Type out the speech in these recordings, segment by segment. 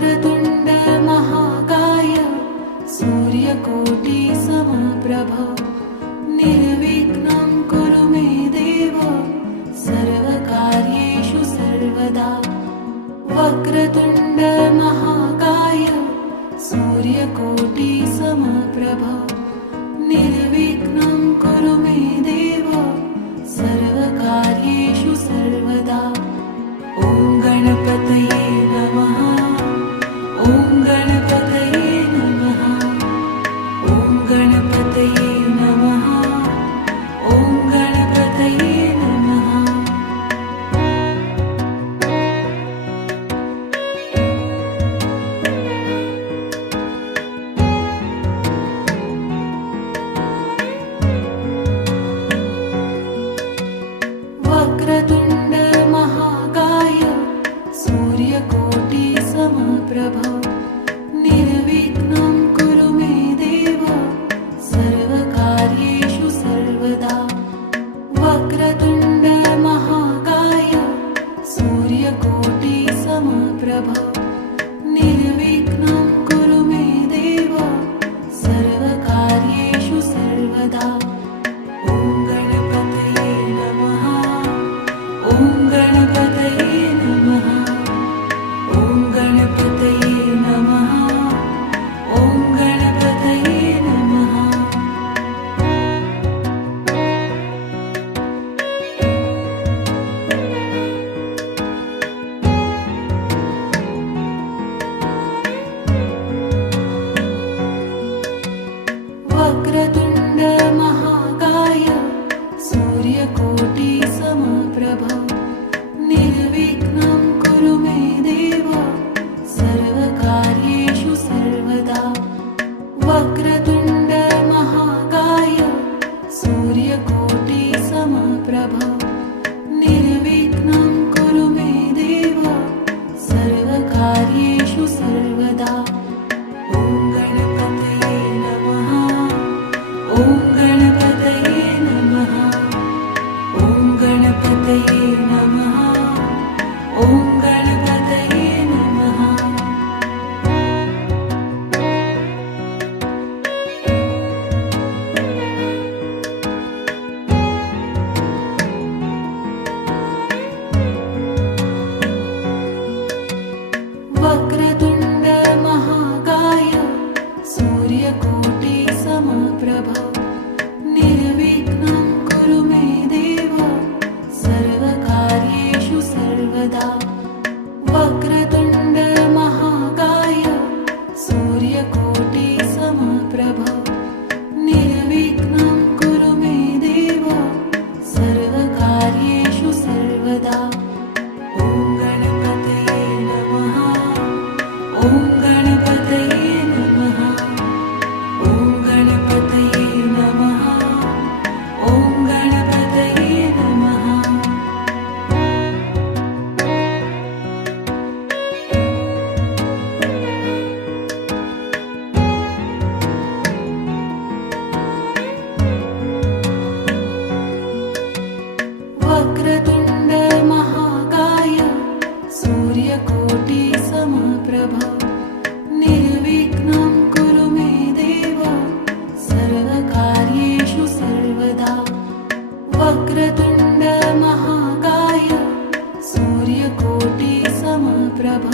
वक्रतुण्ड महाकाय सूर्यकोटि समप्रभ निर्विघ्नं कुरु मे देव सर्वकार्येषु सर्वदा। वक्रतुण्ड महाकाय सूर्यकोटि समप्रभ निर्विघ्नं कुरु मे देव सर्वकार्येषु सर्वदा। ॐ गणपतये नमः। ॐ गणपतये नमः। ॐ गणपतये नमः। ॐ गणपतये नमः। वक्रतुण्ड महाकाय सूर्यकोटि समप्रभ निर्विघ्नं कुरु मे देव सर्वकार्येषु सर्वदा। वक्रतुण्ड महाकाय सूर्यकोटि समप्रभ निर्विघ्नं कुरु मे देव सर्वकार्येषु सर्वदा। ॐ गणपतये नमः। ॐ गणपतये नमः। ॐ गणपतये नमः। ॐ गणपतये नमः। वक्रतुण्ड महाकाय सूर्यकोटि समप्रभ निर्विघ्नं कुरु मे देव सर्वकार्येषु सर्वदा। वक्रतुण्ड महाकाय सूर्यकोटि समप्रभ निर्विघ्नं कुरु मे देव सर्वकार्येषु सर्वदा। ॐ गणपतये नमः। ॐ गणपतये नमः। ॐ गणपतये नमः। ॐ गणपतये नमः। वक्रतुण्ड महाकाय सूर्यकोटि समप्रभ निर्विघ्नं कुरु मे देव सर्वकार्येषु सर्वदा। वक्रतुण्ड महाकाय सूर्यकोटि समप्रभ निर्विघ्नं कुरु मे देव सर्वकार्येषु सर्वदा। ॐ गणपतये नमः। ॐ गणपतये नमः। ॐ गणपतये नमः। ॐ गणपतये नमः। वक्रतुण्ड महाकाय सूर्यकोटि समप्रभ निर्विघ्नं कुरु मे देव सर्वकार्येषु सर्वदा। वक्रतुण्ड महाकाय सूर्यकोटि समप्रभ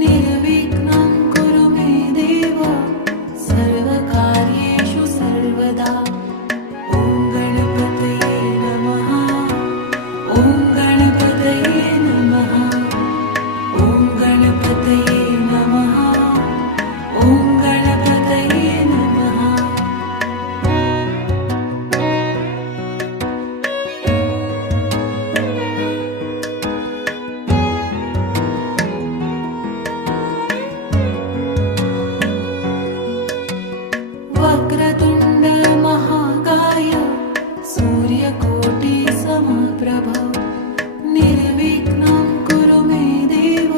निर्विघ्नं कुरु मे देव सर्वकार्येषु सर्वदा। ॐ गणपतये नमः। ॐ गणपतये नमः। ॐ गणपतये नमः। ॐ गणपतये नमः। वक्रतुण्ड महाकाय सूर्यकोटि समप्रभ निर्विघ्नं कुरु मे देव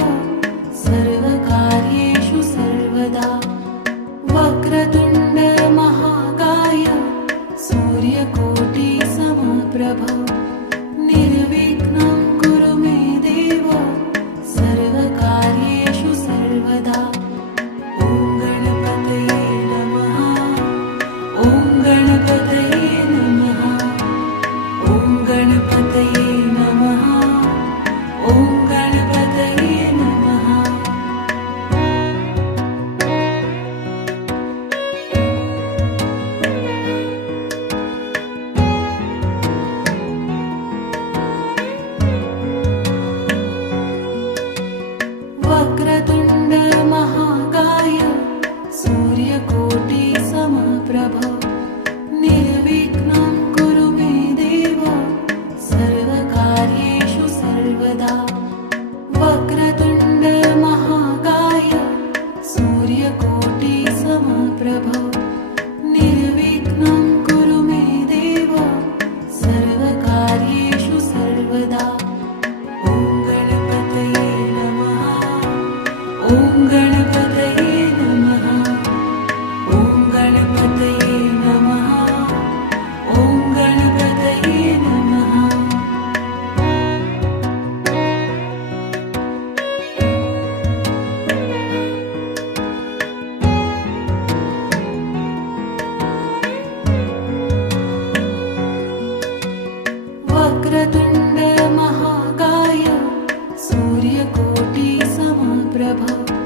प्रभ